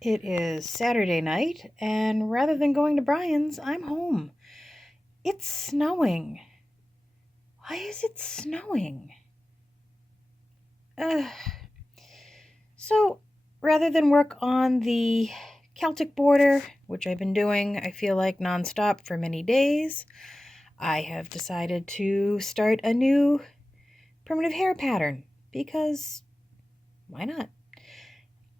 It is Saturday night, and rather than going to Brian's, I'm home. It's snowing. Why is it snowing? Uh, so, rather than work on the Celtic border, which I've been doing, I feel like nonstop for many days, I have decided to start a new primitive hair pattern because why not?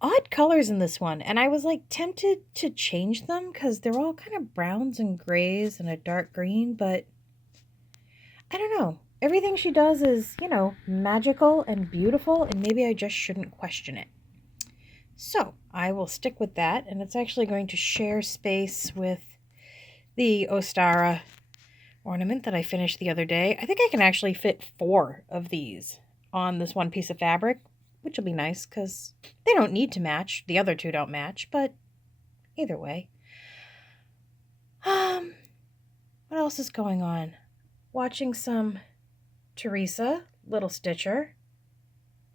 Odd colors in this one, and I was like tempted to change them because they're all kind of browns and grays and a dark green, but I don't know. Everything she does is, magical and beautiful, and maybe I just shouldn't question it. So I will stick with that, and it's actually going to share space with the Ostara ornament that I finished the other day. I think I can actually fit 4 of these on this one piece of fabric, which will be nice because they don't need to match. The other 2 don't match, but either way. What else is going on? Watching some Teresa, Little Stitcher.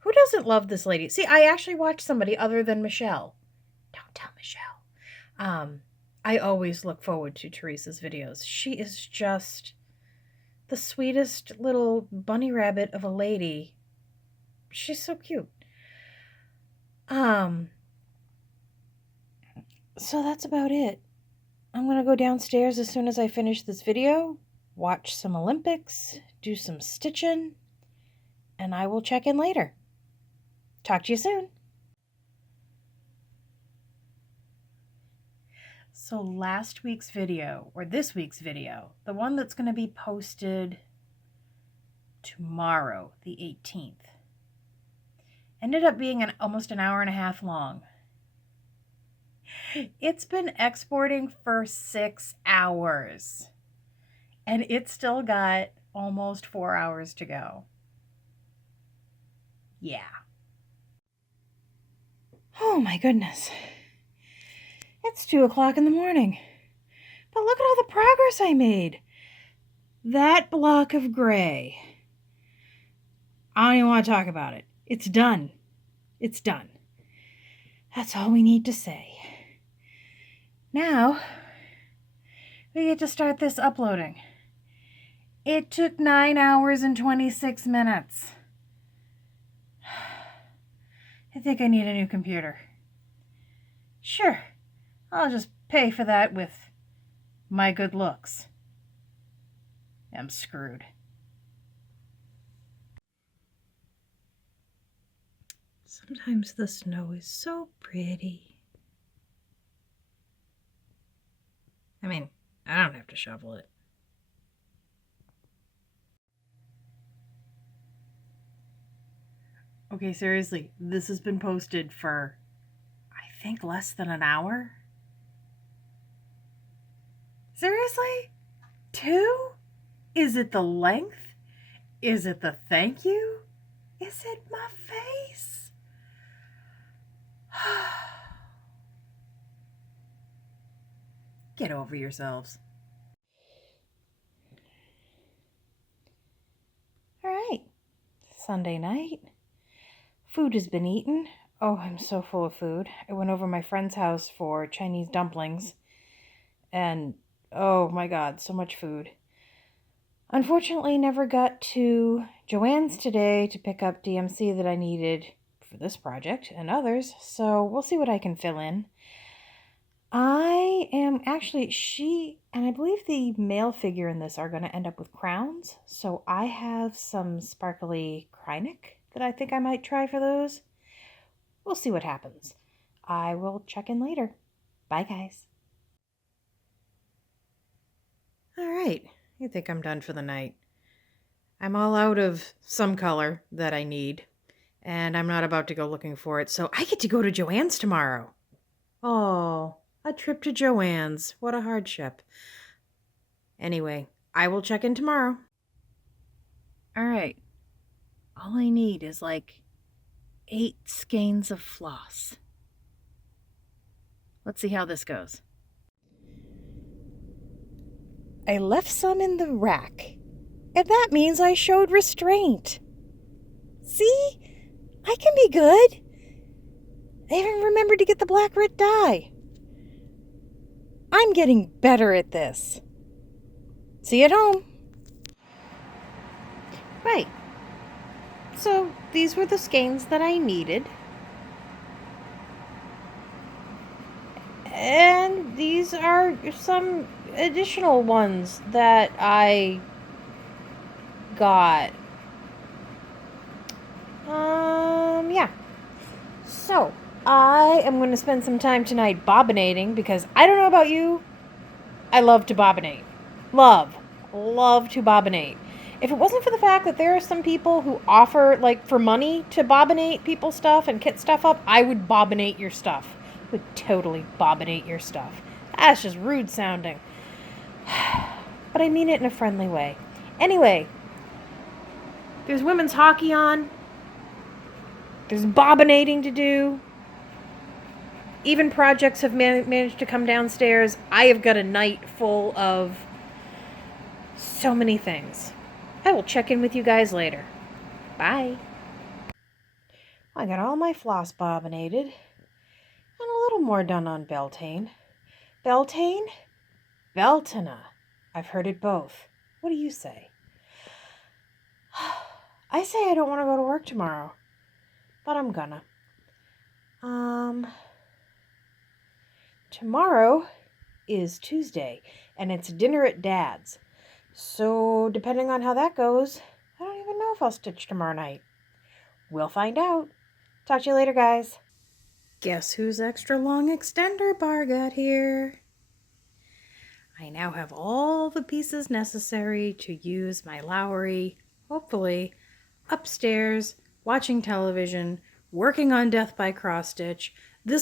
Who doesn't love this lady? See, I actually watched somebody other than Michelle. Don't tell Michelle. I always look forward to Teresa's videos. She is just the sweetest little bunny rabbit of a lady. She's so cute. So that's about it. I'm going to go downstairs as soon as I finish this video, watch some Olympics, do some stitching, and I will check in later. Talk to you soon. So last week's video, or this week's video, the one that's going to be posted tomorrow, the 18th, ended up being almost an hour and a half long. It's been exporting for 6 hours, and it's still got almost 4 hours to go. Yeah. Oh my goodness. It's 2 o'clock in the morning. But look at all the progress I made. That block of gray. I don't even want to talk about it. It's done. It's done. That's all we need to say. Now, we get to start this uploading. It took 9 hours and 26 minutes. I think I need a new computer. Sure, I'll just pay for that with my good looks. I'm screwed. Sometimes the snow is so pretty. I mean, I don't have to shovel it. Okay, seriously, this has been posted for, I think, less than an hour. Seriously? 2? Is it the length? Is it the thank you? Is it my face? Get over yourselves. All right, Sunday night. Food has been eaten. Oh, I'm so full of food. I went over my friend's house for Chinese dumplings, and oh my God, so much food. Unfortunately, never got to Joann's today to pick up DMC that I needed for this project and others, so we'll see what I can fill in. I am actually, she and I believe the male figure in this are going to end up with crowns, so I have some sparkly Krynic that I think I might try for those. We'll see what happens. I will check in later. Bye, guys. All right, I think I'm done for the night. I'm all out of some color that I need, and I'm not about to go looking for it, so I get to go to Joann's tomorrow. Oh, a trip to Joann's. What a hardship. Anyway, I will check in tomorrow. All right. All I need is like 8 skeins of floss. Let's see how this goes. I left some in the rack, and that means I showed restraint. See? I can be good. I even remembered to get the black grit dye. I'm getting better at this. See you at home. Right. So these were the skeins that I needed. And these are some additional ones that I got. Yeah. So, I am going to spend some time tonight bobbinating because I don't know about you, I love to bobbinate. Love to bobbinate. If it wasn't for the fact that there are some people who offer, like, for money to bobbinate people's stuff and kit stuff up, I would bobbinate your stuff. Would totally bobbinate your stuff. That's just rude sounding. But I mean it in a friendly way. Anyway, there's women's hockey on. There's bobbinating to do. Even projects have managed to come downstairs. I have got a night full of so many things. I will check in with you guys later. Bye. I got all my floss bobbinated. And a little more done on Beltane. Beltane? Beltana. I've heard it both. What do you say? I say I don't want to go to work tomorrow. But I'm gonna. Tomorrow is Tuesday, and it's dinner at Dad's. So, depending on how that goes, I don't even know if I'll stitch tomorrow night. We'll find out. Talk to you later, guys. Guess whose extra long extender bar got here? I now have all the pieces necessary to use my Lowry, hopefully, upstairs, watching television, working on Death by Cross Stitch. We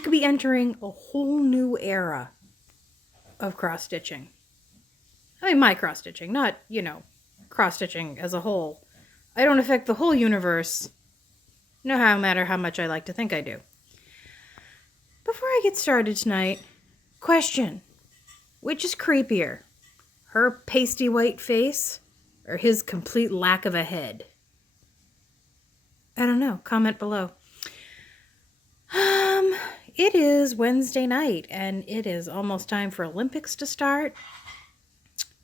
could be entering a whole new era of cross stitching. I mean, my cross stitching, not, cross stitching as a whole. I don't affect the whole universe, no matter how much I like to think I do. Before I get started tonight, question. Which is creepier? Her pasty white face or his complete lack of a head? I don't know. Comment below. It is Wednesday night, and it is almost time for Olympics to start.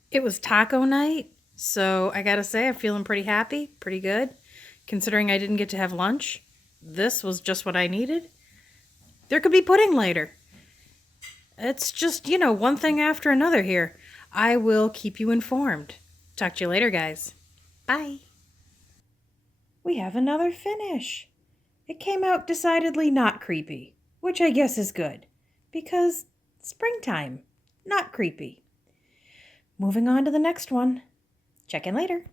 It was taco night, so I gotta say I'm feeling pretty happy, pretty good. Considering I didn't get to have lunch, this was just what I needed. There could be pudding later. It's just, one thing after another here. I will keep you informed. Talk to you later, guys. Bye. We have another finish. It came out decidedly not creepy, which I guess is good, because springtime, not creepy. Moving on to the next one. Check in later.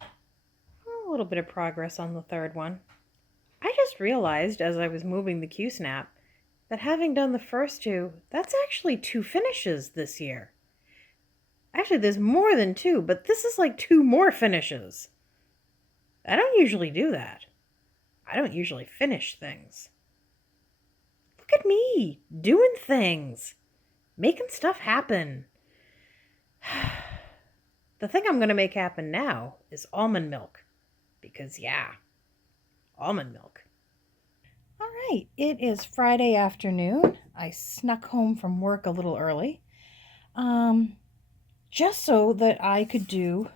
A little bit of progress on the third one. I just realized as I was moving the Q-snap that having done the first two, that's actually 2 finishes this year. Actually, there's more than 2, but this is like 2 more finishes. I don't usually do that. I don't usually finish things. Look at me, doing things, making stuff happen. The thing I'm going to make happen now is almond milk. Because, almond milk. All right, it is Friday afternoon. I snuck home from work a little early. Just so that I could do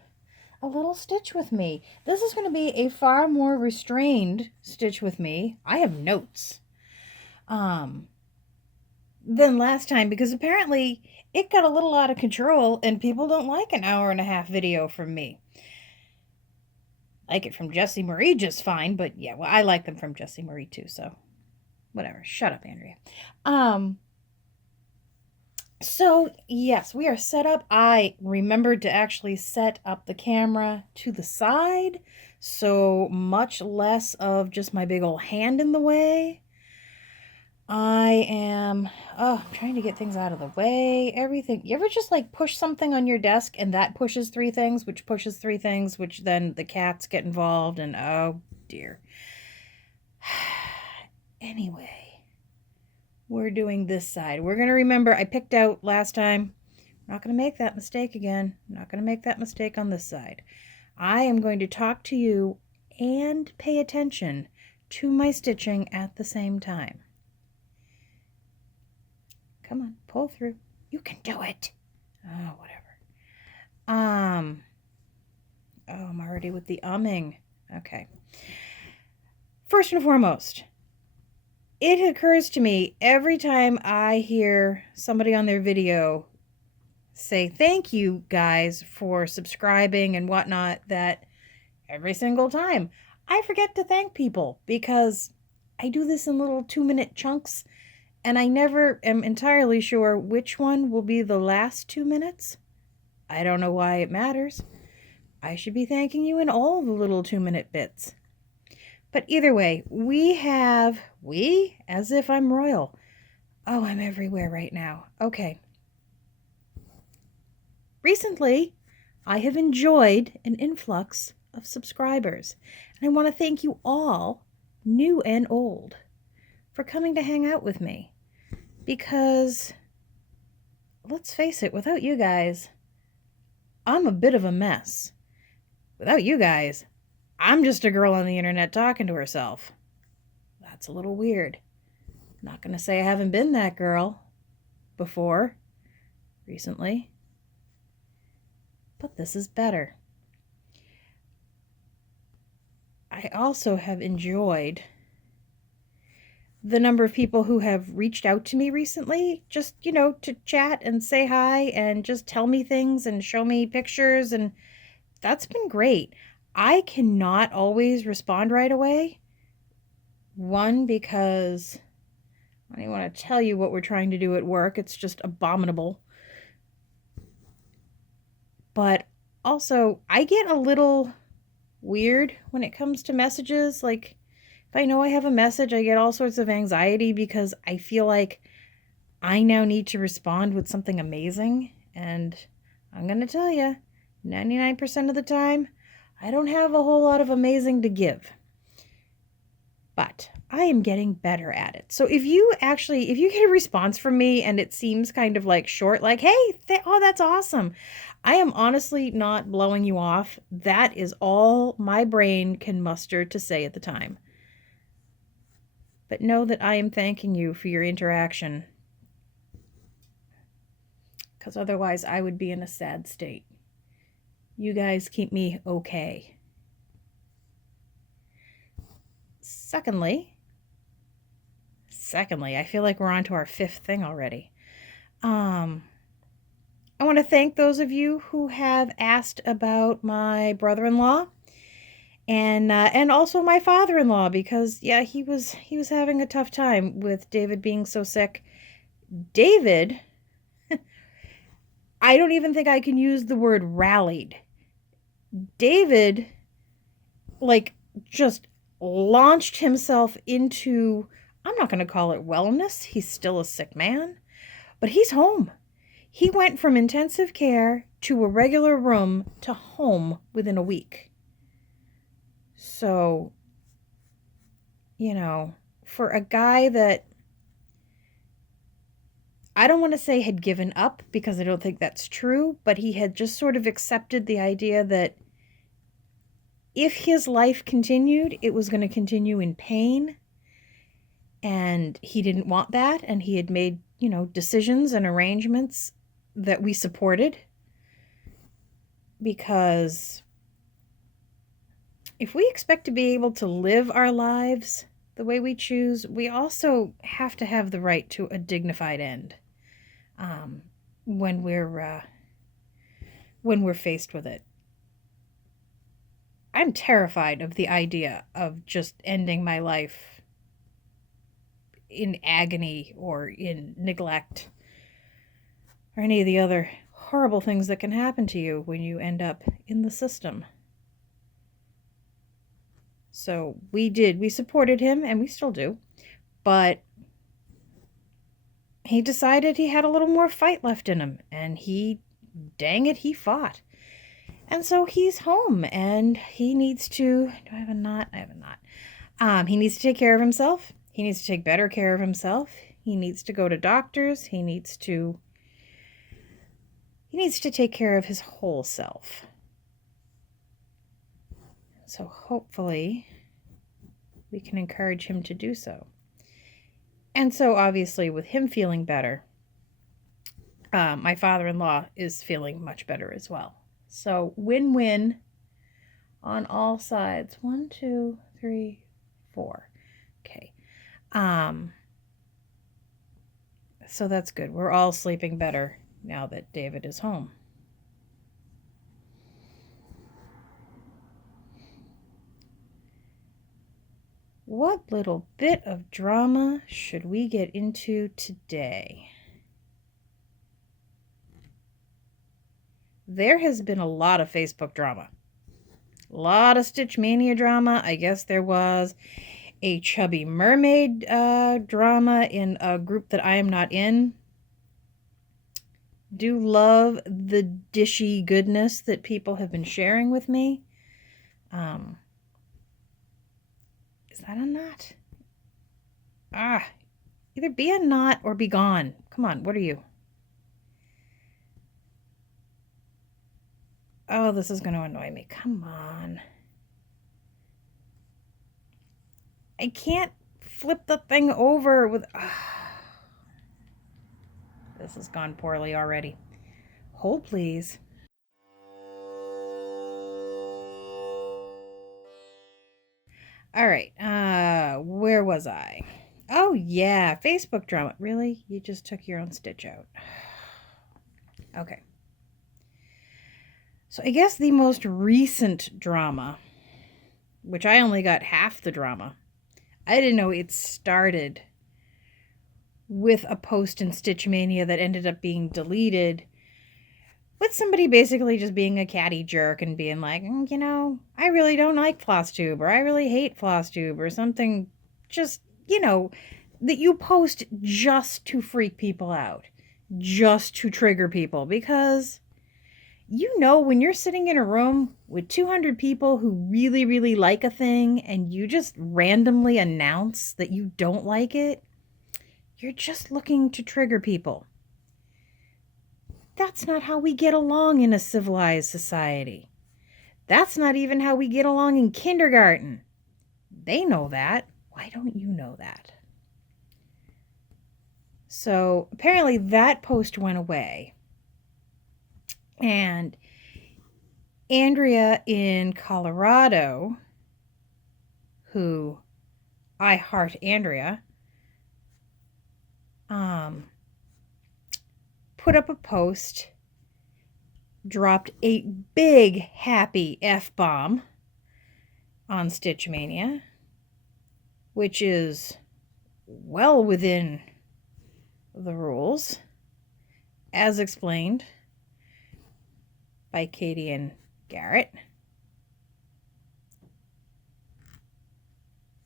a little stitch with me. This is going to be a far more restrained stitch with me. I have notes than last time because apparently it got a little out of control and people don't like an hour-and-a-half video from me. Like it from Jessie Marie just fine, but yeah, well, I like them from Jessie Marie too, so whatever. Shut up, Andrea. So, yes, we are set up. I remembered to actually set up the camera to the side, so much less of just my big old hand in the way. I am, trying to get things out of the way, everything. You ever just, push something on your desk, and that pushes 3 things, which pushes 3 things, which then the cats get involved, and oh, dear. Anyway. We're doing this side. We're going to remember, I picked out last time. I'm not going to make that mistake again. I'm not going to make that mistake on this side. I am going to talk to you and pay attention to my stitching at the same time. Come on, pull through. You can do it. Oh, whatever. Oh, I'm already with the umming. Okay. First and foremost, it occurs to me every time I hear somebody on their video say thank you guys for subscribing and whatnot, that every single time I forget to thank people because I do this in little 2-minute chunks and I never am entirely sure which one will be the last 2 minutes. I don't know why it matters. I should be thanking you in all the little 2-minute bits. But either way, as if I'm royal. Oh, I'm everywhere right now. Okay. Recently, I have enjoyed an influx of subscribers. And I want to thank you all, new and old, for coming to hang out with me. Because, let's face it, without you guys, I'm a bit of a mess. Without you guys, I'm just a girl on the internet talking to herself. That's a little weird. Not going to say I haven't been that girl before, recently. But this is better. I also have enjoyed the number of people who have reached out to me recently, just, to chat and say hi and just tell me things and show me pictures, and that's been great. I cannot always respond right away. One, because I don't even want to tell you what we're trying to do at work. It's just abominable. But also, I get a little weird when it comes to messages. Like, if I know I have a message, I get all sorts of anxiety because I feel like I now need to respond with something amazing. And I'm going to tell you, 99% of the time, I don't have a whole lot of amazing to give. But I am getting better at it. So if you get a response from me and it seems kind of like short, like, hey, that's awesome. I am honestly not blowing you off. That is all my brain can muster to say at the time. But know that I am thanking you for your interaction. Because otherwise I would be in a sad state. You guys keep me okay. Secondly, I feel like we're on to our 5th thing already. I want to thank those of you who have asked about my brother-in-law and also my father-in-law, because he was having a tough time with David being so sick. David, I don't even think I can use the word rallied. David, just launched himself into, I'm not going to call it wellness. He's still a sick man, but he's home. He went from intensive care to a regular room to home within a week. So, for a guy that I don't want to say had given up, because I don't think that's true, but he had just sort of accepted the idea that if his life continued, it was going to continue in pain. And he didn't want that. And he had made, decisions and arrangements that we supported. Because if we expect to be able to live our lives the way we choose, we also have to have the right to a dignified end when we're faced with it. I'm terrified of the idea of just ending my life in agony or in neglect or any of the other horrible things that can happen to you when you end up in the system. So we supported him, and we still do, but he decided he had a little more fight left in him, and he fought. And so he's home, and he needs to, do I have a knot? I have a knot. He needs to take care of himself. He needs to take better care of himself. He needs to go to doctors. He needs to take care of his whole self. So hopefully we can encourage him to do so. And so obviously with him feeling better, my father-in-law is feeling much better as well. So win-win on all sides. 1, 2, 3, 4. Okay. So that's good. We're all sleeping better now that David is home. What little bit of drama should we get into today? There has been a lot of Facebook drama. A lot of Stitch Mania drama. I guess there was a Chubby Mermaid drama in a group that I am not in. Do love the dishy goodness that people have been sharing with me. Is that a knot? Either be a knot or be gone. Come on, what are you? Oh, this is going to annoy me. Come on. I can't flip the thing over with... This has gone poorly already. Hold, please. All right. Where was I? Oh, yeah. Facebook drama. Really? You just took your own stitch out. Okay. So I guess the most recent drama, which I only got half the drama. I didn't know it started with a post in Stitch Mania that ended up being deleted, with somebody basically just being a catty jerk and being like, I really don't like Flosstube, or I really hate Flosstube, or something, just, that you post just to freak people out, just to trigger people, because when you're sitting in a room with 200 people who really, really like a thing, and you just randomly announce that you don't like it, you're just looking to trigger people. That's not how we get along in a civilized society. That's not even how we get along in kindergarten. They know that. Why don't you know that? So apparently that post went away. And Andrea in Colorado, who I heart Andrea, put up a post, dropped a big happy F-bomb on Stitch Mania, which is well within the rules, as explained by Katie and Garrett,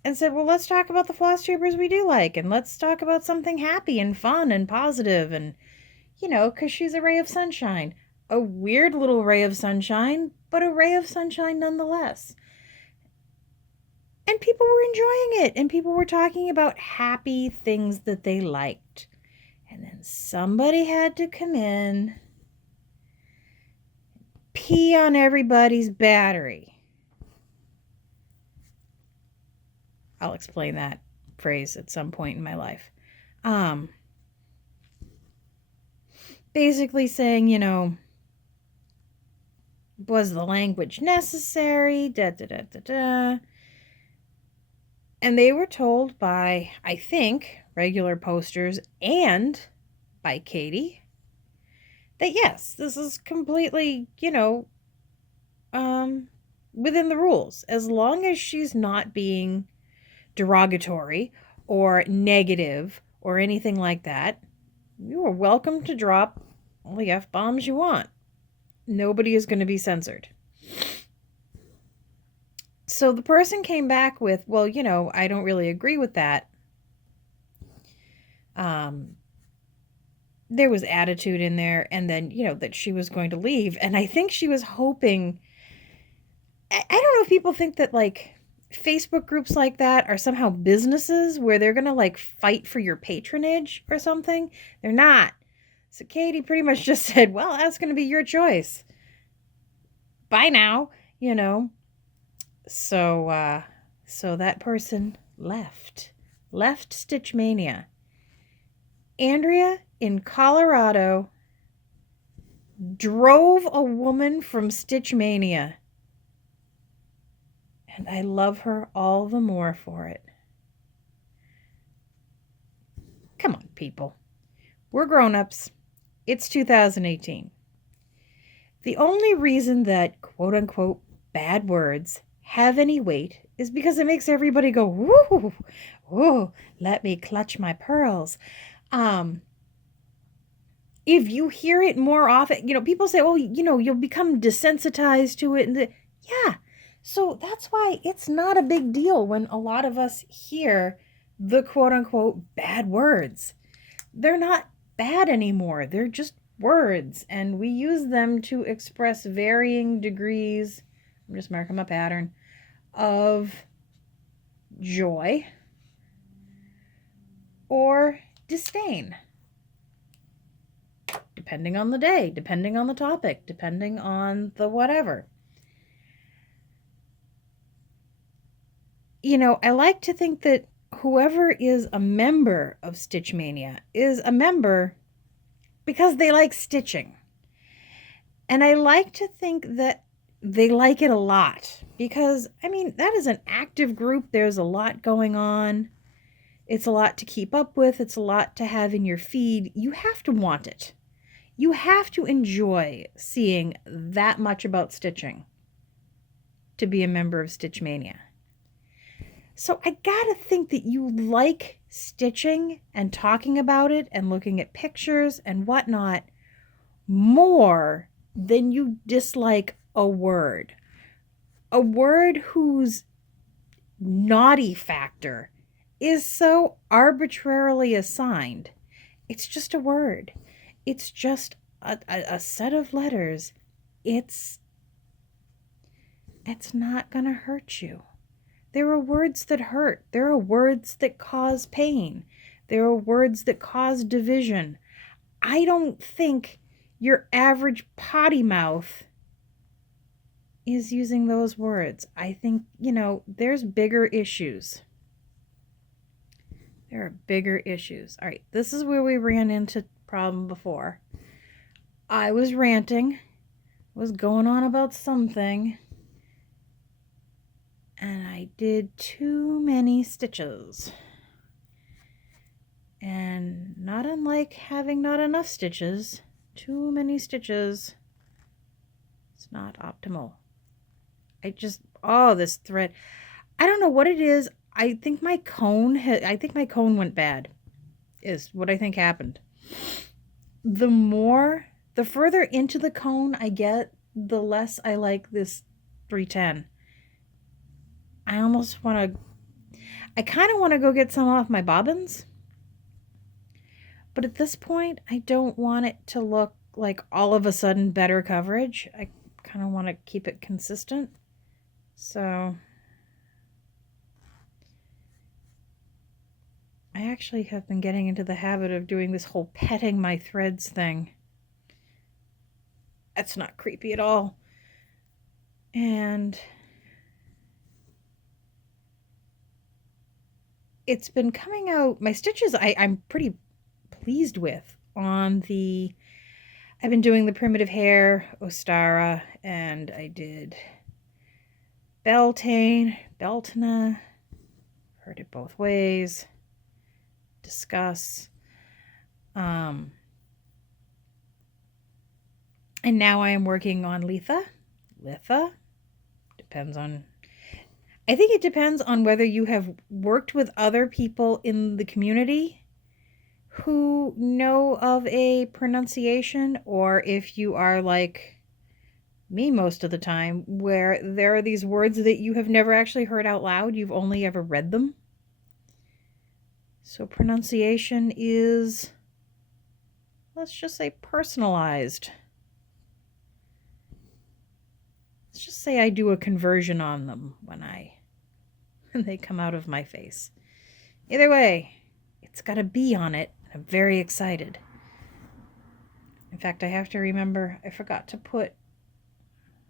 and said, well, let's talk about the Flosstubers we do like, and let's talk about something happy and fun and positive, and, because she's a ray of sunshine. A weird little ray of sunshine, but a ray of sunshine nonetheless. And people were enjoying it, and people were talking about happy things that they liked. And then somebody had to come in, pee on everybody's battery. I'll explain that phrase at some point in my life. Basically saying, was the language necessary? And they were told by, I think, regular posters and by Katie that yes, this is completely, within the rules, as long as she's not being derogatory or negative or anything like that. You are welcome to drop all the F-bombs you want. Nobody is going to be censored. So the person came back with, well, I don't really agree with that. There was attitude in there, and then, that she was going to leave. And I think she was hoping, I don't know if people think that, Facebook groups like that are somehow businesses where they're going to, fight for your patronage or something. They're not. So Katie pretty much just said, well, that's going to be your choice. Bye now, So So that person left Stitch Mania. Andrea in Colorado drove a woman from Stitch Mania. And I love her all the more for it. Come on, people. We're grown-ups. It's 2018. The only reason that quote-unquote bad words have any weight is because it makes everybody go, woo, woo, let me clutch my pearls. If you hear it more often, people say, oh, you'll become desensitized to it. Yeah. So that's why it's not a big deal when a lot of us hear the quote-unquote bad words. They're not bad anymore. They're just words, and we use them to express varying degrees, I'm just marking my pattern, of joy or disdain. Depending on the day, depending on the topic, depending on the whatever. I like to think that whoever is a member of Stitch Mania is a member because they like stitching. And I like to think that they like it a lot because, that is an active group. There's a lot going on. It's a lot to keep up with. It's a lot to have in your feed. You have to want it. You have to enjoy seeing that much about stitching to be a member of Stitch Mania. So I gotta think that you like stitching and talking about it and looking at pictures and whatnot more than you dislike a word. A word whose naughty factor is so arbitrarily assigned. It's just a word. It's just a set of letters. It's not gonna hurt you. There are words that hurt. There are words that cause pain. There are words that cause division. I don't think your average potty mouth is using those words. I think, there's bigger issues. There are bigger issues. All right, this is where we ran into problem before. I was ranting, was going on about something, and I did too many stitches. And not unlike having not enough stitches, too many stitches, it's not optimal. This thread, I don't know what it is. I think my cone went bad, is what I think happened. The further into the cone I get, the less I like this 310. I kind of want to go get some off my bobbins. But at this point, I don't want it to look like all of a sudden better coverage. I kind of want to keep it consistent. So I actually have been getting into the habit of doing this whole petting my threads thing. That's not creepy at all. And it's been coming out, my stitches I'm pretty pleased with on the, I've been doing the primitive Hare, Ostara, and I did Beltane, heard it both ways, discuss, and now I am working on Litha, I think it depends on whether you have worked with other people in the community who know of a pronunciation, or if you are like me most of the time, where there are these words that you have never actually heard out loud, you've only ever read them. So pronunciation is, let's just say, personalized. Let's just say I do a conversion on them when they come out of my face. Either way, it's got a B on it. I'm very excited. In fact, I have to remember, I forgot to put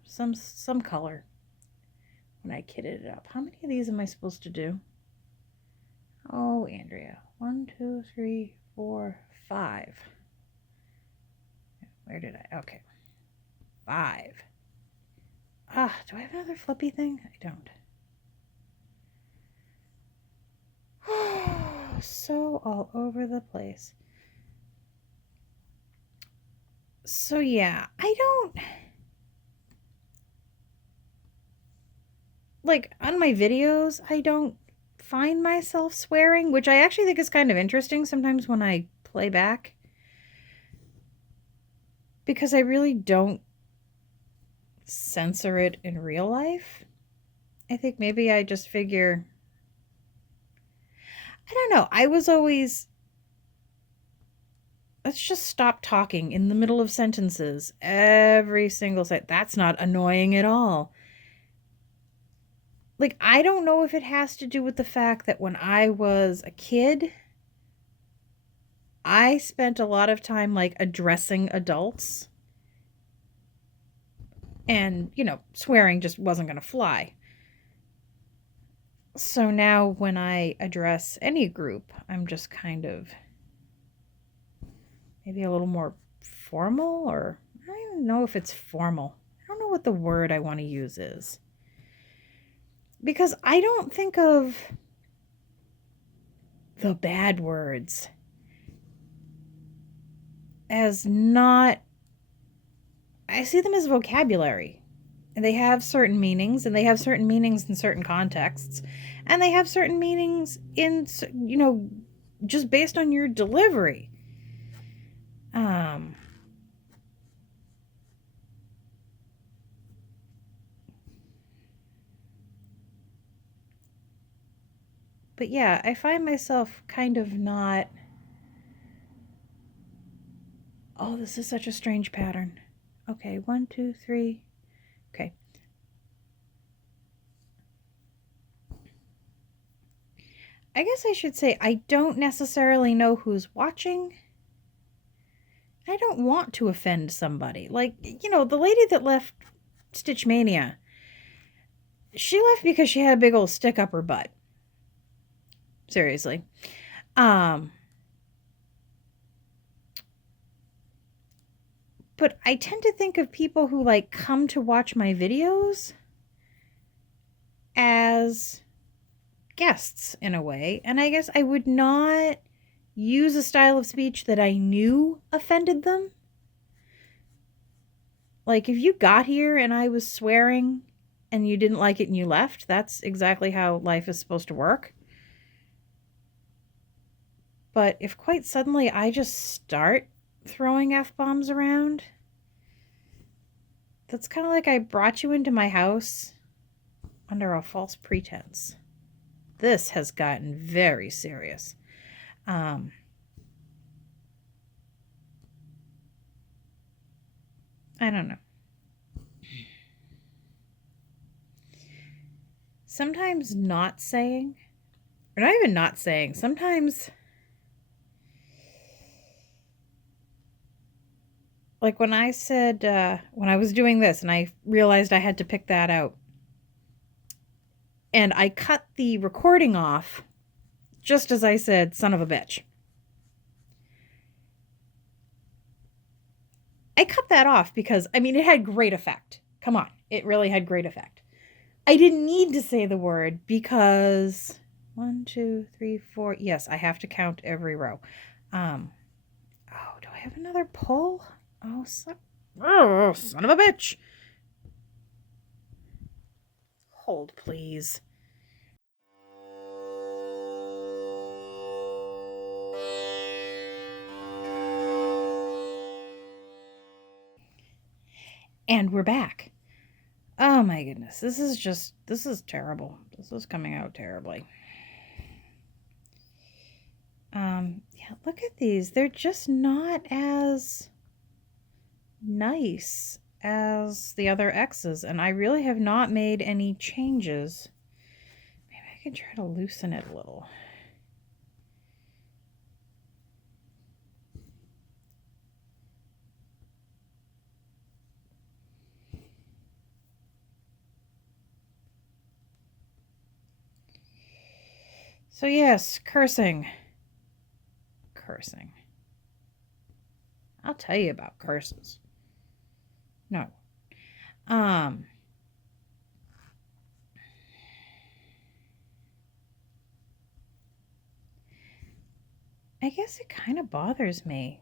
some color. when I kitted it up. How many of these am I supposed to do? Oh, Andrea. 1, 2, 3, 4, 5. Where did I? Okay. 5. Do I have another flippy thing? I don't. So all over the place. So yeah, I don't like on my videos, I don't find myself swearing, which I actually think is kind of interesting sometimes when I play back. Because I really don't censor it in real life. I think maybe I just figure, I don't know. I was always, let's just stop talking in the middle of sentences every single sentence. That's not annoying at all. Like, I don't know if it has to do with the fact that when I was a kid, I spent a lot of time like addressing adults. And, swearing just wasn't going to fly. So now when I address any group, I'm just kind of maybe a little more formal, or I don't even know if it's formal. I don't know what the word I want to use is. Because I don't think of the bad words as not, I see them as vocabulary. And they have certain meanings, and they have certain meanings in certain contexts, and they have certain meanings in, just based on your delivery. But yeah, I find myself kind of not. Oh, this is such a strange pattern. Okay, 1, 2, 3. Okay. I guess I should say I don't necessarily know who's watching. I don't want to offend somebody. Like, the lady that left Stitch Mania, she left because she had a big old stick up her butt. Seriously. But I tend to think of people who like come to watch my videos as guests in a way, and I guess I would not use a style of speech that I knew offended them. Like, if you got here and I was swearing and you didn't like it and you left, that's exactly how life is supposed to work. But if quite suddenly I just start throwing F-bombs around, that's kind of like I brought you into my house under a false pretense. This has gotten very serious. I don't know. Sometimes not saying, or not even not saying, sometimes, like when I said, when I was doing this and I realized I had to pick that out, and I cut the recording off just as I said, son of a bitch. I cut that off because, it had great effect. Come on, it really had great effect. I didn't need to say the word because 1, 2, 3, 4. Yes, I have to count every row. Do I have another pull? Oh, son of a bitch. Hold, please. And we're back. Oh my goodness. This is terrible. This is coming out terribly. Yeah, look at these. They're just not as nice as the other X's, and I really have not made any changes. Maybe I can try to loosen it a little. So yes, cursing. Cursing. I'll tell you about curses. No. I guess it kind of bothers me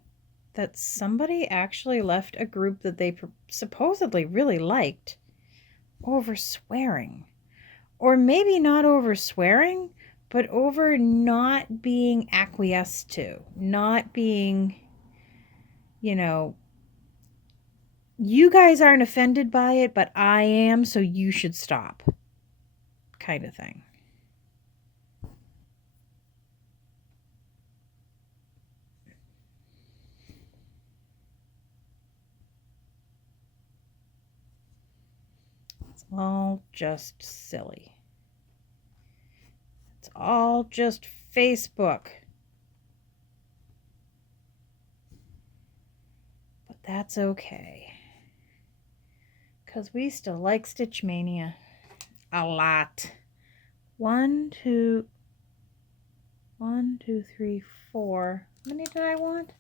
that somebody actually left a group that they supposedly really liked over swearing. Or maybe not over swearing, but over not being acquiesced to. Not being, you guys aren't offended by it, but I am, so you should stop. Kind of thing. It's all just silly. It's all just Facebook. But that's okay. Because we still like Stitch Mania. A lot. 1, 2, 3, 4. How many did I want?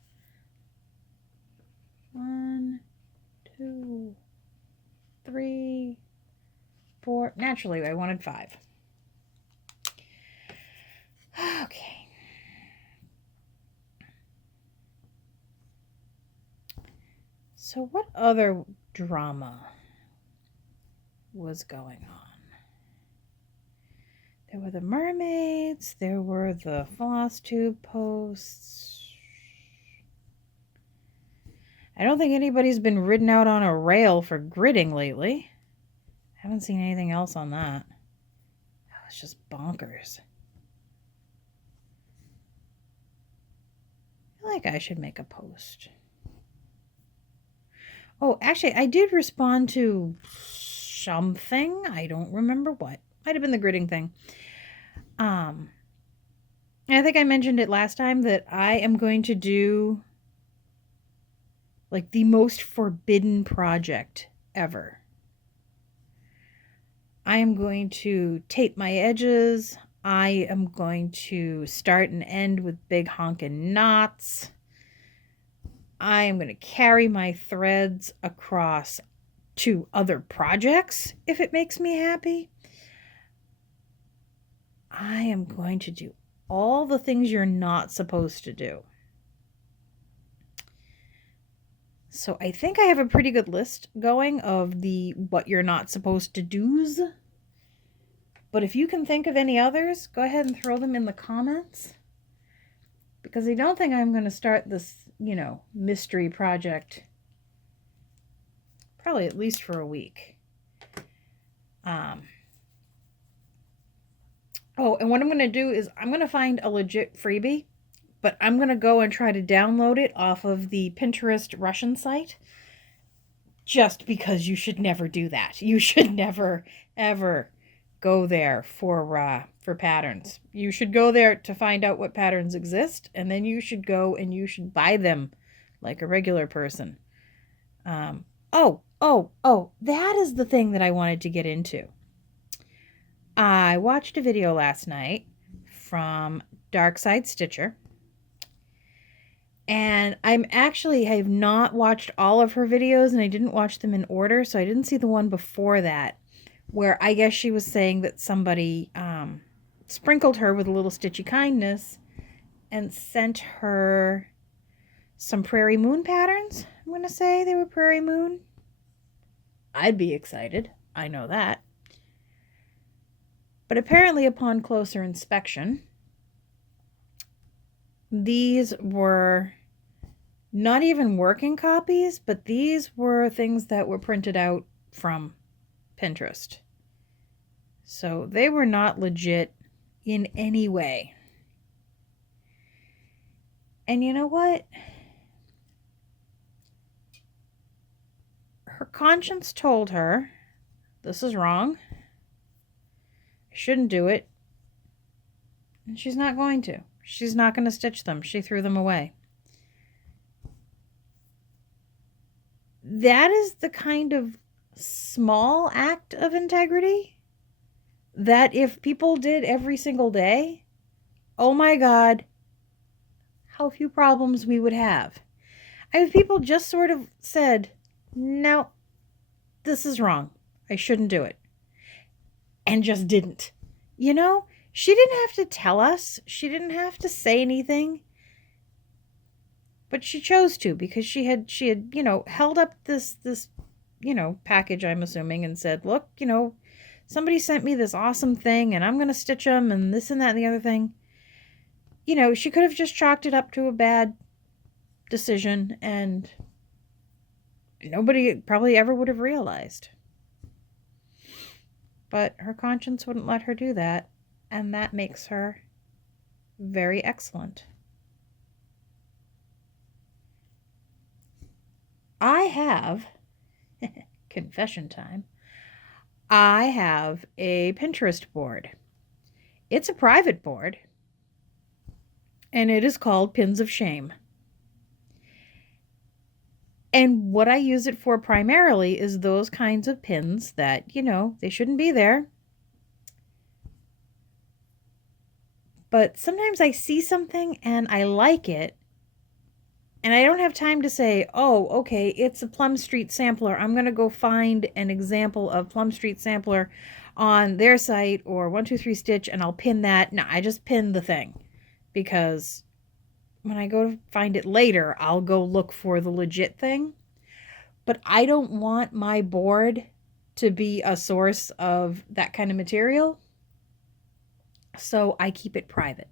1, 2, 3, 4. Naturally, I wanted 5. Okay. So what other drama was going on? There were the mermaids. There were the Flosstube posts. I don't think anybody's been ridden out on a rail for gridding lately. I haven't seen anything else on that. Oh, it's just bonkers. I feel like I should make a post. Oh, actually, I did respond to something. I don't remember what. Might have been the gridding thing. I think I mentioned it last time that I am going to do like the most forbidden project ever. I am going to tape my edges. I am going to start and end with big honkin' knots. I am going to carry my threads across to other projects if it makes me happy. I am going to do all the things you're not supposed to do. So I think I have a pretty good list going of the what you're not supposed to do's. But if you can think of any others, go ahead and throw them in the comments. Because I don't think I'm going to start this, mystery project probably at least for a week. Oh, and what I'm going to do is I'm going to find a legit freebie, but I'm going to go and try to download it off of the Pinterest Russian site, just because you should never do that. You should never, ever go there for patterns. You should go there to find out what patterns exist, and then you should go and you should buy them like a regular person. That is the thing that I wanted to get into. I watched a video last night from Darkside Stitcher, and I have not watched all of her videos, and I didn't watch them in order, so I didn't see the one before that, where I guess she was saying that somebody sprinkled her with a little stitchy kindness and sent her some Prairie Moon patterns. I'm going to say they were Prairie Moon. I'd be excited. I know that. But apparently upon closer inspection, these were not even working copies, but these were things that were printed out from Pinterest. So they were not legit in any way. And you know what? Her conscience told her, this is wrong. I shouldn't do it. And she's not going to. She's not going to stitch them. She threw them away. That is the kind of small act of integrity that if people did every single day, oh my God, how few problems we would have. I mean, people just sort of said, no, this is wrong. I shouldn't do it. And just didn't. You know, she didn't have to tell us. She didn't have to say anything. But she chose to because she had, held up this, package, I'm assuming, and said, look, somebody sent me this awesome thing and I'm going to stitch them and this and that and the other thing. She could have just chalked it up to a bad decision and nobody probably ever would have realized. But her conscience wouldn't let her do that, and that makes her very excellent. I have, confession time, I have a Pinterest board. It's a private board, and it is called Pins of Shame. And what I use it for primarily is those kinds of pins that, they shouldn't be there. But sometimes I see something and I like it, and I don't have time to say, oh, okay, it's a Plum Street sampler. I'm going to go find an example of Plum Street sampler on their site or 123 Stitch, and I'll pin that. No, I just pin the thing because when I go to find it later, I'll go look for the legit thing. But I don't want my board to be a source of that kind of material, so I keep it private.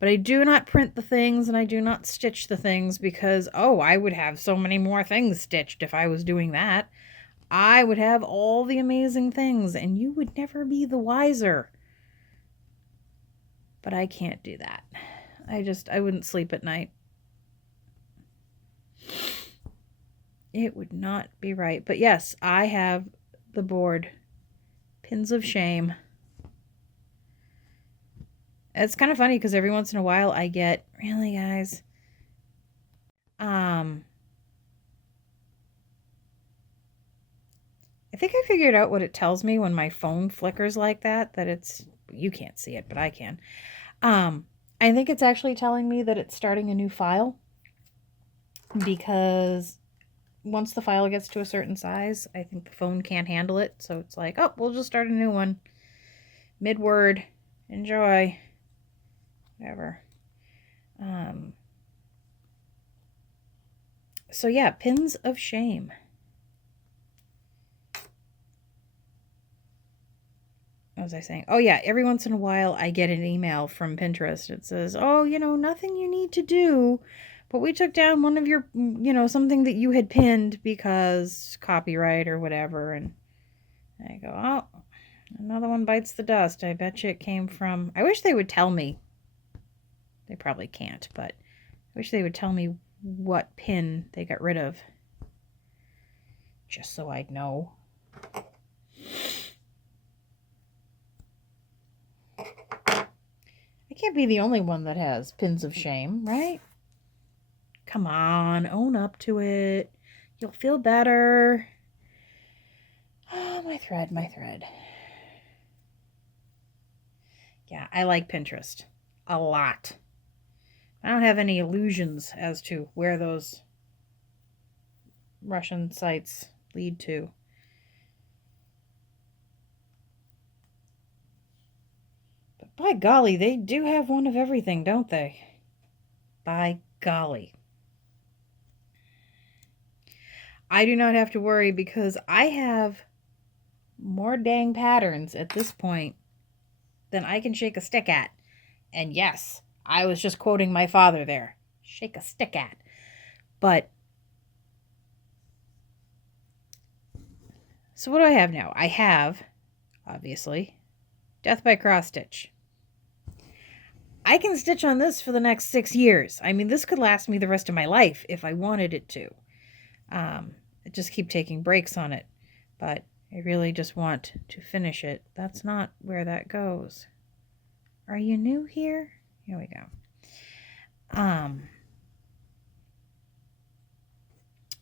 But I do not print the things and I do not stitch the things because, I would have so many more things stitched if I was doing that. I would have all the amazing things and you would never be the wiser. But I can't do that. I wouldn't sleep at night. It would not be right. But yes, I have the board. Pins of Shame. It's kind of funny because every once in a while I get, really, guys? I think I figured out what it tells me when my phone flickers like that it's, you can't see it, but I can. I think it's actually telling me that it's starting a new file because once the file gets to a certain size, I think the phone can't handle it. So it's like, oh, we'll just start a new one. Mid-word. Enjoy. Whatever. So yeah, Pins of Shame. What was I saying? Oh yeah, every once in a while I get an email from Pinterest. It says, oh, nothing you need to do, but we took down one of your, something that you had pinned because copyright or whatever. And I go, oh, another one bites the dust. I bet you it came from, I wish they would tell me. They probably can't, but I wish they would tell me what pin they got rid of. Just so I'd know. I can't be the only one that has Pins of Shame, right? Come on, own up to it. You'll feel better. Oh, my thread. Yeah, I like Pinterest a lot. I don't have any illusions as to where those Russian sites lead to. But by golly, they do have one of everything, don't they? By golly. I do not have to worry because I have more dang patterns at this point than I can shake a stick at. And yes, I was just quoting my father there. Shake a stick at. But so what do I have now? I have, obviously, Death by Cross Stitch. I can stitch on this for the next 6 years. I mean, this could last me the rest of my life if I wanted it to. I just keep taking breaks on it. But I really just want to finish it. That's not where that goes. Are you new here? Here we go.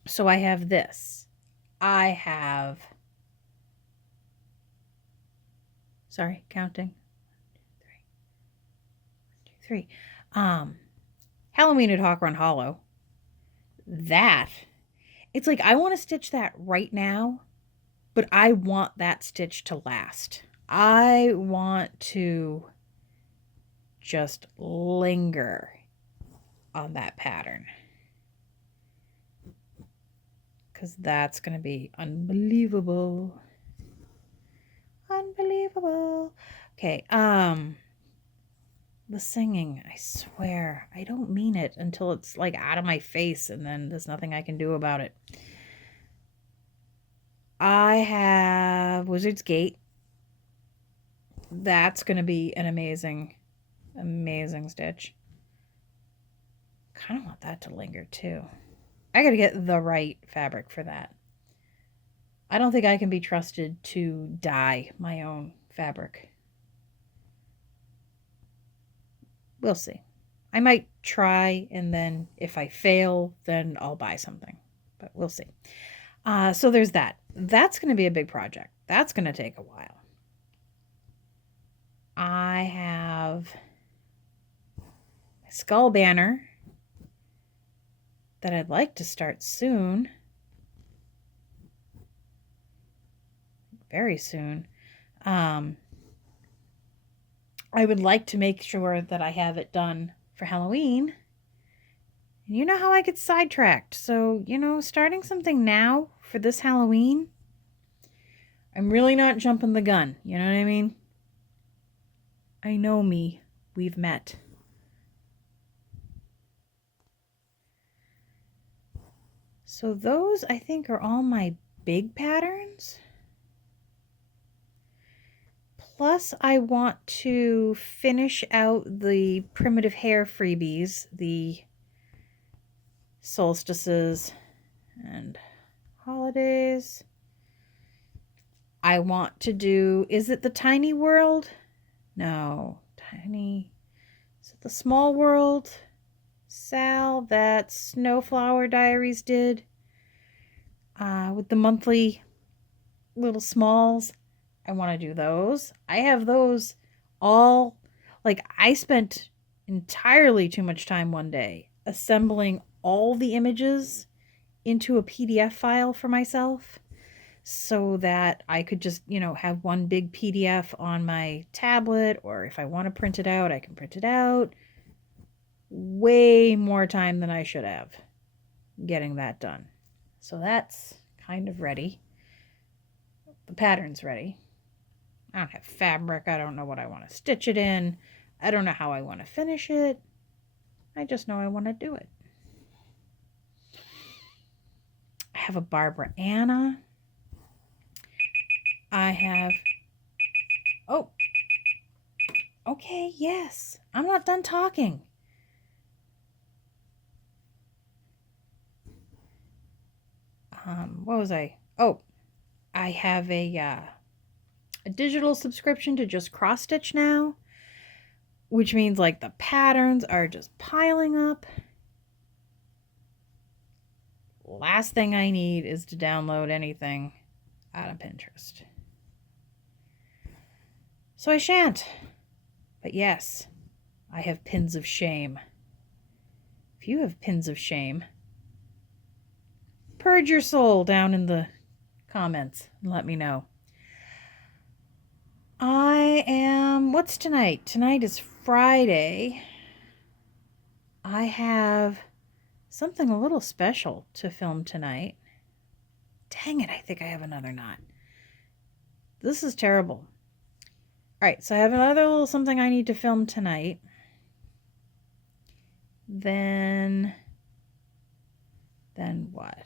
So I have this. I have, sorry, counting. 1, 2, 3. 3. Halloween at Hawk Run Hollow. That, it's like I want to stitch that right now, but I want that stitch to last. I want to just linger on that pattern, because that's going to be unbelievable. Unbelievable. Okay, the singing, I swear, I don't mean it until it's like out of my face and then there's nothing I can do about it. I have Wizard's Gate. That's going to be an amazing, amazing stitch. Kind of want that to linger too. I got to get the right fabric for that. I don't think I can be trusted to dye my own fabric. We'll see. I might try, and then if I fail, then I'll buy something. But we'll see. So there's that. That's going to be a big project. That's going to take a while. I have a skull banner that I'd like to start soon. Very soon. I would like to make sure that I have it done for Halloween. And you know how I get sidetracked. So, starting something now for this Halloween, I'm really not jumping the gun. You know what I mean? I know me. We've met. So those, I think, are all my big patterns. Plus, I want to finish out the primitive Hare freebies, the solstices and holidays. I want to do, is it the tiny world? No, tiny. Is it the small world? Sal, that Snowflower Diaries did with the monthly little smalls. I want to do those. I have those all, like I spent entirely too much time one day assembling all the images into a PDF file for myself so that I could just, have one big PDF on my tablet, or if I want to print it out, I can print it out. Way more time than I should have getting that done. So that's kind of ready. The pattern's ready. I don't have fabric. I don't know what I want to stitch it in. I don't know how I want to finish it. I just know I want to do it. I have a Barbara Anna. I have... Oh. Okay, yes. I'm not done talking. What was I? Oh, I have a digital subscription to just cross stitch now, which means like the patterns are just piling up. Last thing I need is to download anything out of Pinterest. So I shan't. But yes, I have pins of shame. If you have pins of shame, purge your soul down in the comments and let me know. What's tonight? Tonight is Friday. I have something a little special to film tonight. Dang it, I think I have another knot. This is terrible. All right, so I have another little something I need to film tonight. Then what?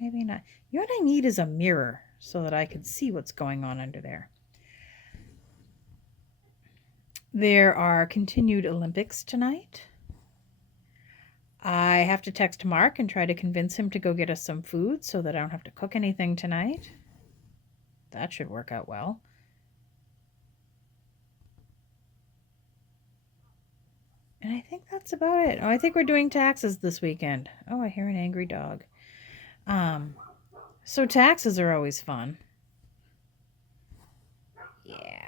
Maybe not. You know what I need is a mirror so that I can see what's going on under there. There are continued Olympics tonight. I have to text Mark and try to convince him to go get us some food so that I don't have to cook anything tonight. That should work out well. And I think that's about it. Oh, I think we're doing taxes this weekend. Oh, I hear an angry dog. So taxes are always fun. Yeah.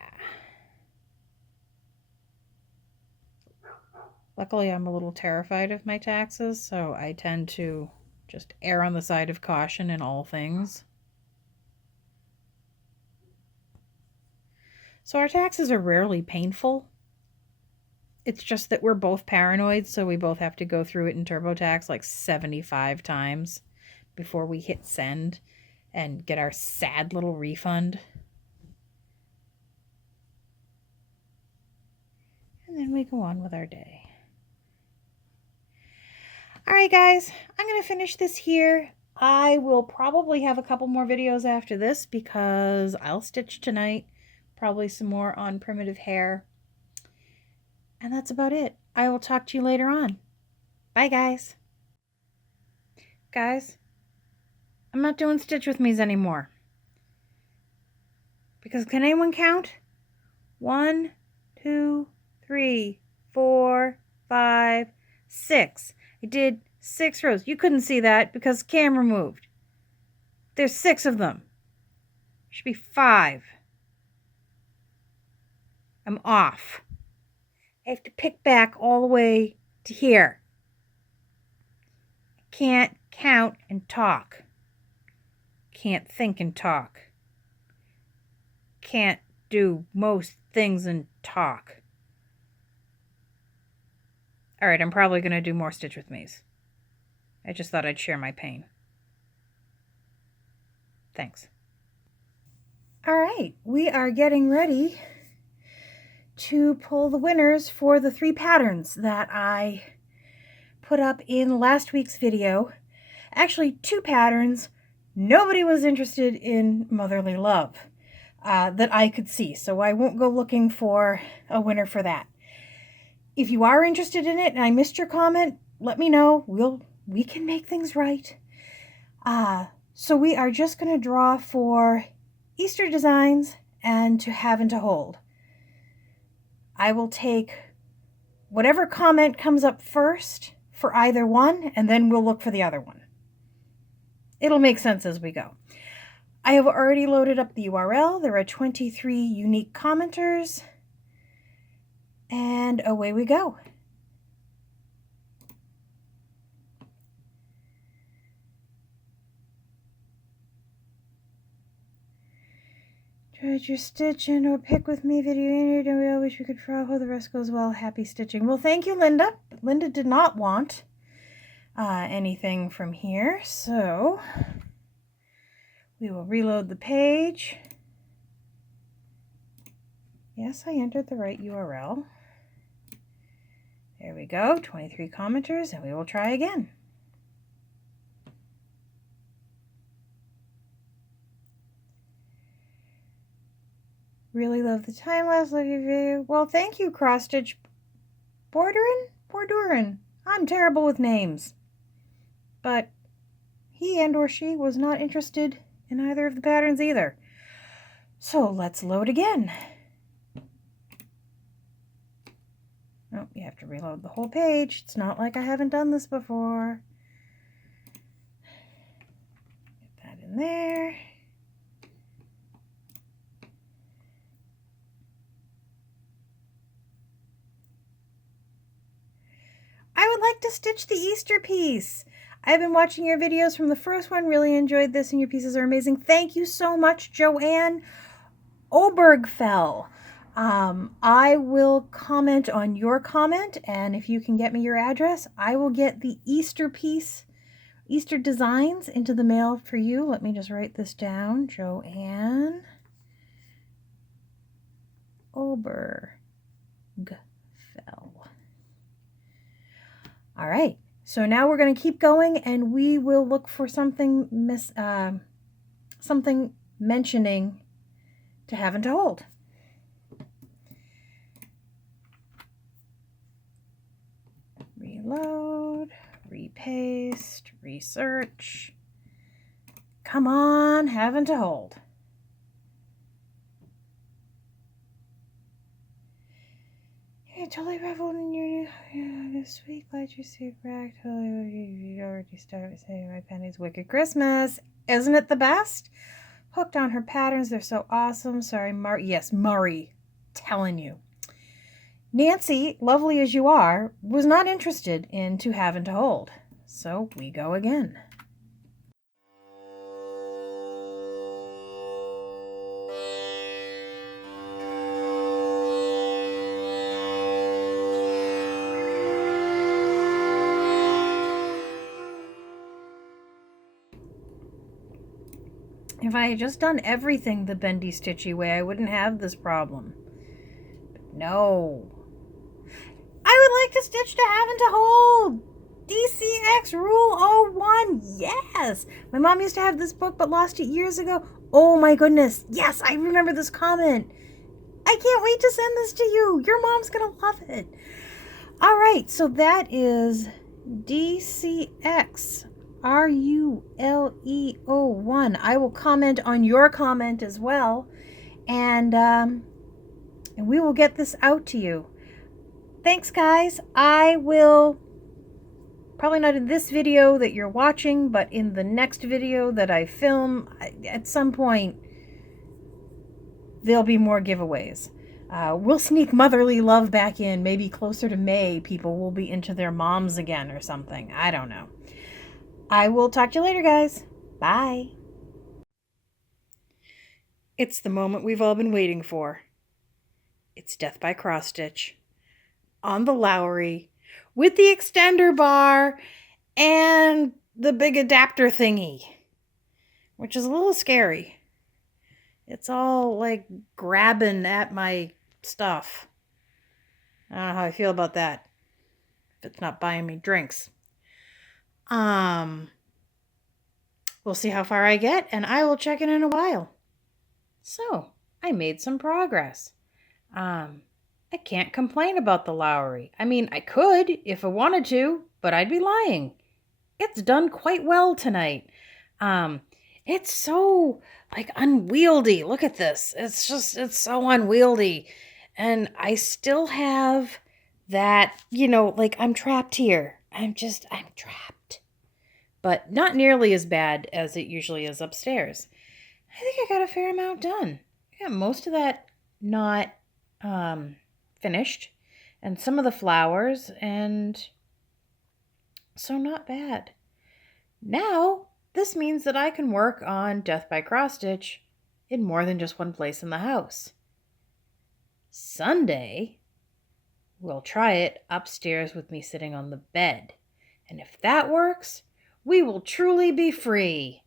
Luckily, I'm a little terrified of my taxes, so I tend to just err on the side of caution in all things. So our taxes are rarely painful. It's just that we're both paranoid, so we both have to go through it in TurboTax like 75 times before we hit send and get our sad little refund. And then we go on with our day. All right, guys, I'm going to finish this here. I will probably have a couple more videos after this because I'll stitch tonight. Probably some more on primitive Hare. And that's about it. I will talk to you later on. Bye, guys. Guys, I'm not doing stitch with me's anymore. Because can anyone count? 1, 2, 3, 4, 5, 6. I did 6 rows. You couldn't see that because the camera moved. There's 6 of them. Should be 5. I'm off. I have to pick back all the way to here. I can't count and talk. Can't think and talk. Can't do most things and talk. All right, I'm probably going to do more stitch with me's. I just thought I'd share my pain. Thanks. All right, we are getting ready to pull the winners for the 3 patterns that I put up in last week's video. Actually, 2 patterns. Nobody was interested in motherly love that I could see, so I won't go looking for a winner for that. If you are interested in it and I missed your comment, let me know. We can make things right. So we are just going to draw for Easter designs and to have and to hold. I will take whatever comment comes up first for either one, and then we'll look for the other one. It'll make sense as we go. I have already loaded up the URL. There are 23 unique commenters. And away we go. Tried your stitch and or pick with me video in here. I wish we could follow. The rest goes well. Happy stitching. Well, thank you, Linda. Linda did not want anything from here, so we will reload the page. Yes, I entered the right URL. There we go, 23 commenters, and we will try again. Really love the time lapse. Love your video. Well, thank you, Cross Stitch Bordurin. I'm terrible with names. But he and or she was not interested in either of the patterns either. So let's load again. Oh, you have to reload the whole page. It's not like I haven't done this before. Get that in there. I would like to stitch the Easter piece. I've been watching your videos from the first one. Really enjoyed this, and your pieces are amazing. Thank you so much, Joanne Obergfell. I will comment on your comment, and if you can get me your address, I will get the Easter piece, Easter designs into the mail for you. Let me just write this down. Joanne Obergfell. All right, so now we're going to keep going, and we will look for something something mentioning to have and to hold. Reload, repaste, research. Come on, have and to hold. Yeah, totally reveled in your new sweet, glad you see it back. Totally, you already started saying my pennies. Wicked Christmas. Isn't it the best? Hooked on her patterns. They're so awesome. Sorry, Yes, Murray. Telling you. Nancy, lovely as you are, was not interested in to have and to hold. So we go again. If I had just done everything the bendy stitchy way, I wouldn't have this problem. But no. I would like to stitch to have and to hold. DCX Rule 01. Yes. My mom used to have this book but lost it years ago. Oh my goodness. Yes, I remember this comment. I can't wait to send this to you. Your mom's going to love it. All right, so that is DCX RULE01. I will comment on your comment as well, and we will get this out to you. Thanks, guys. I will, probably not in this video that you're watching, but in the next video that I film, at some point, there'll be more giveaways. We'll sneak motherly love back in. Maybe closer to May, people will be into their moms again or something. I don't know. I will talk to you later, guys. Bye. It's the moment we've all been waiting for. It's Death by Cross Stitch on the Lowry with the extender bar and the big adapter thingy, which is a little scary. It's all like grabbing at my stuff. I don't know how I feel about that. If it's not buying me drinks. We'll see how far I get, and I will check in a while. So, I made some progress. I can't complain about the Lowry. I mean, I could if I wanted to, but I'd be lying. It's done quite well tonight. It's so, like, unwieldy. Look at this. It's so unwieldy. And I still have that, like, I'm trapped here. I'm trapped. But not nearly as bad as it usually is upstairs. I think I got a fair amount done. I got most of that not finished. And some of the flowers, and so not bad. Now, this means that I can work on Death by Cross Stitch in more than just one place in the house. Sunday, we'll try it upstairs with me sitting on the bed. And if that works, we will truly be free.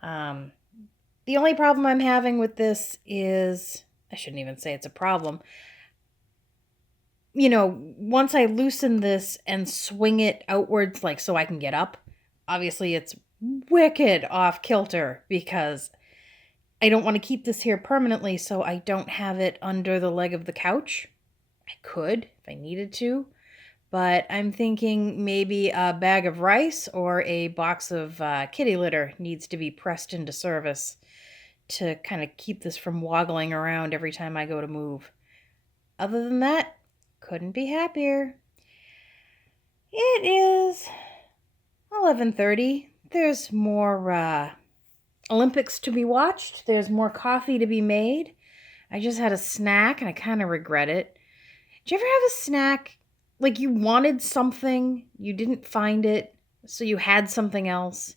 The only problem I'm having with this is, I shouldn't even say it's a problem. Once I loosen this and swing it outwards, like so I can get up, obviously it's wicked off kilter because I don't want to keep this here permanently, so I don't have it under the leg of the couch. I could if I needed to, but I'm thinking maybe a bag of rice or a box of kitty litter needs to be pressed into service to kind of keep this from woggling around every time I go to move. Other than that, couldn't be happier. It is 11:30. There's more Olympics to be watched. There's more coffee to be made. I just had a snack and I kind of regret it. Did you ever have a snack like you wanted something, you didn't find it, so you had something else?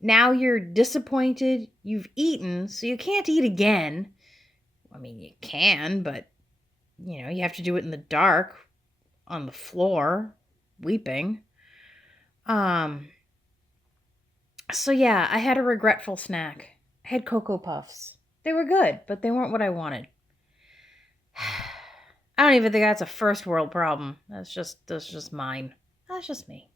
Now you're disappointed, you've eaten, so you can't eat again. I mean, you can, but you have to do it in the dark, on the floor, weeping. So yeah, I had a regretful snack. I had Cocoa Puffs. They were good, but they weren't what I wanted. I don't even think that's a first world problem. That's just mine. That's just me.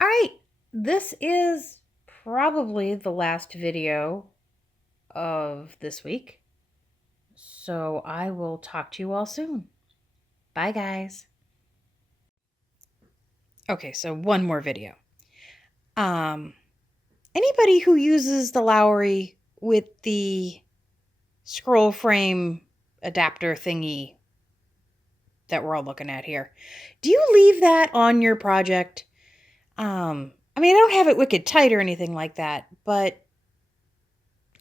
All right, this is probably the last video of this week. So I will talk to you all soon. Bye, guys. Okay, so one more video. Anybody who uses the Lowry with the scroll frame adapter thingy that we're all looking at here, do you leave that on your project? I mean, I don't have it wicked tight or anything like that, but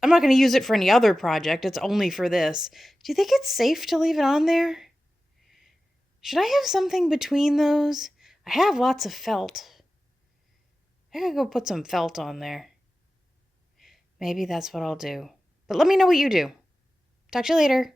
I'm not going to use it for any other project. It's only for this. Do you think it's safe to leave it on there? Should I have something between those? I have lots of felt. I gotta go put some felt on there. Maybe that's what I'll do. But let me know what you do. Talk to you later.